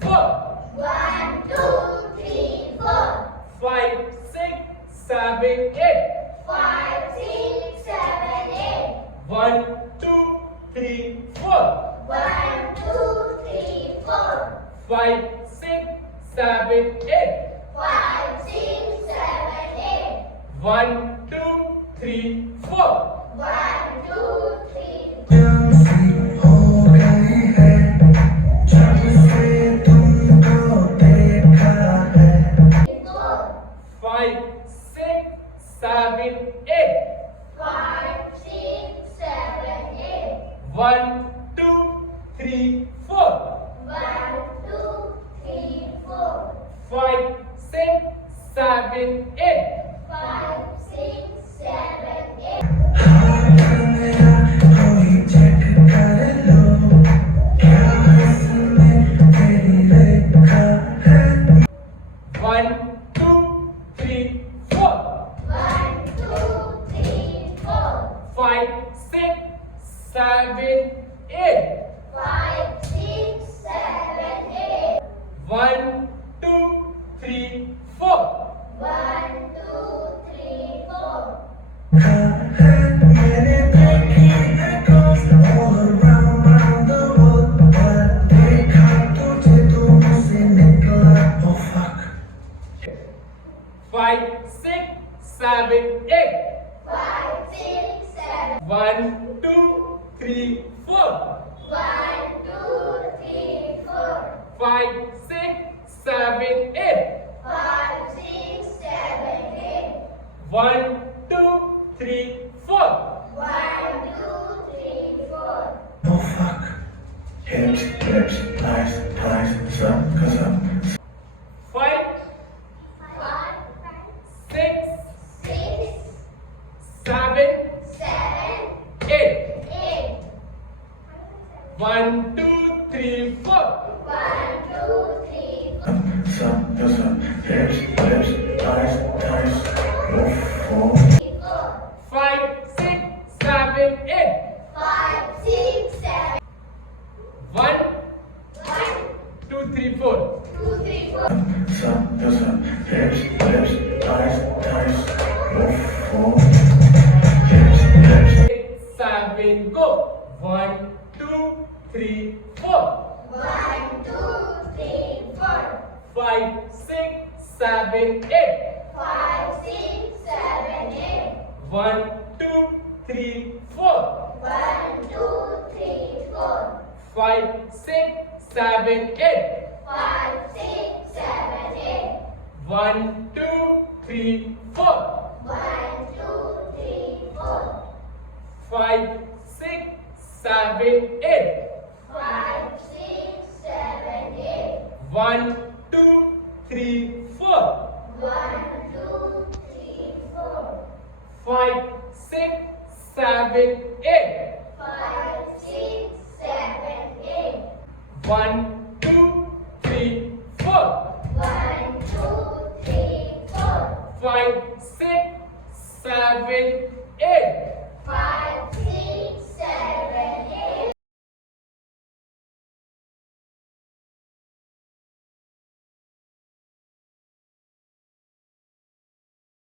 four. 1, 2, 3, 4. 5, 6, 7, 8. 5, 6, 7, 8. 1, 2, 3, 4. 1, 2, 3, 4. 5, 6, 7, 8. 5, 6, 7, 8. 1, 2, 3, 4. 1, 2, 3, 4. हो गई है जब से तुमको देखा है 5, 6, 7, 8. 5, 6, 7, 8. 1, 2, 3, 4. 1, 2, 3, 4. 5, 6, 7, 8. 5, 6, 7, 8. हाथ मेरा कोई चेक कर लो क्या इसमें तेरी रेखा है 1, 2, 3, 4. 1, 2, 3, 4. 5, 6, 7, 8. 5, 6, 7, 8. 1, 2, 3, 4. 1, 2, 3, 4. है मैंने देखी है close all around the world पर देखा तुझे तो मुझसे निकला oh fuck 5, 6, 7, 8. 5, 6, 7. 1, 2, 3, 4. 1, 2, 3, 4. 5, 6, 7, 8. 5, 6, 7, 8. 1, 2, 3, 4. 1, 2, 3, 4. oh fuck hips thighs Sab Gazab 5, 5, 6, 6, 7, 7, 8. 8. 1, 2, 3, 4. 1, 2, 3, 4. Sab Gazab hips thighs oh 5, 6, 7, 8. 5, 6, 7. 1, 1, 2, 3, 4. 2, 3, 4. Sab Gazab hips thighs oh 7, go. 1, 2, 3, 4. 1, 2, 3, 4. 5, 6, 7, 8. 5, 6, 7, 8. 1, 2, 3, 4. 1, 2, 3, 4. 5, 6, 7, 8. 5, 6, 7, 8. 1, 2, 3, 4. 1, 2, 3, 4. 5, 6, 7, 8. 5, 6, 7, 8. 1, 2, 3, 4. 1, 2, 3, 4. 5, 6, 7, 8. 5, 6, 7, 8. 1, 2, 3, 4. 1, 2, 3, 4. 5, 6, 7,